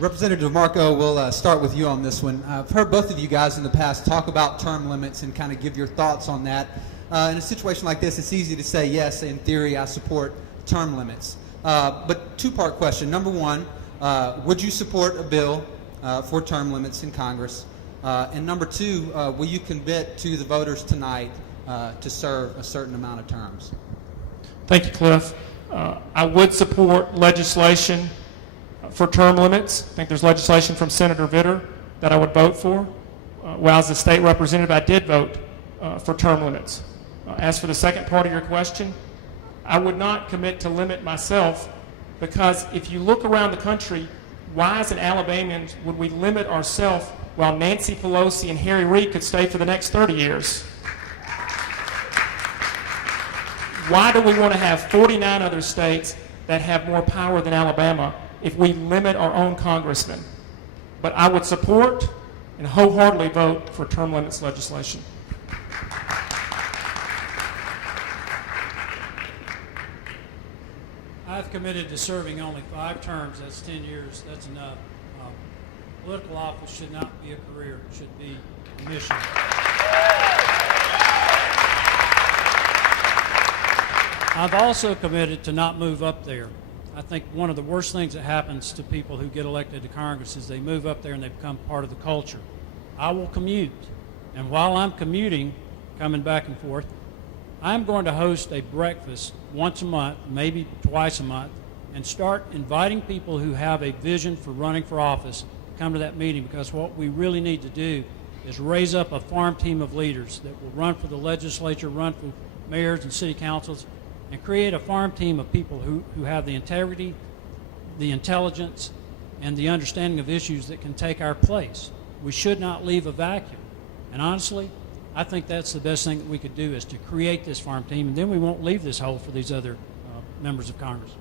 Representative DeMarco, we'll start with you on this one. I've heard both of you guys in the past talk about term limits and kind of give your thoughts on that. In a situation like this, it's easy to say, yes, in theory, I support term limits. But two-part question. Number one, would you support a bill for term limits in Congress? And number two, will you commit to the voters tonight to serve a certain amount of terms? Thank you, Cliff. I would support legislation for term limits. I think there's legislation from Senator Vitter that I would vote for. While as a state representative, I did vote for term limits. As for the second part of your question, I would not commit to limit myself, because if you look around the country, why as an Alabamians would we limit ourselves while Nancy Pelosi and Harry Reid could stay for the next 30 years? Why do we want to have 49 other states that have more power than Alabama if we limit our own congressmen? But I would support and wholeheartedly vote for term limits legislation. I've committed to serving only 5 terms. That's 10 years. That's enough. Political office should not be a career. It should be a mission. I've also committed to not move up there. I think one of the worst things that happens to people who get elected to Congress is they move up there and they become part of the culture. I will commute, and while I'm commuting, coming back and forth, I'm going to host a breakfast once a month, maybe twice a month, and start inviting people who have a vision for running for office to come to that meeting, because what we really need to do is raise up a farm team of leaders that will run for the legislature, run for mayors and city councils, and create a farm team of people who have the integrity, the intelligence, and the understanding of issues that can take our place. We should not leave a vacuum. And honestly, I think that's the best thing that we could do, is to create this farm team, and then we won't leave this hole for these other members of Congress.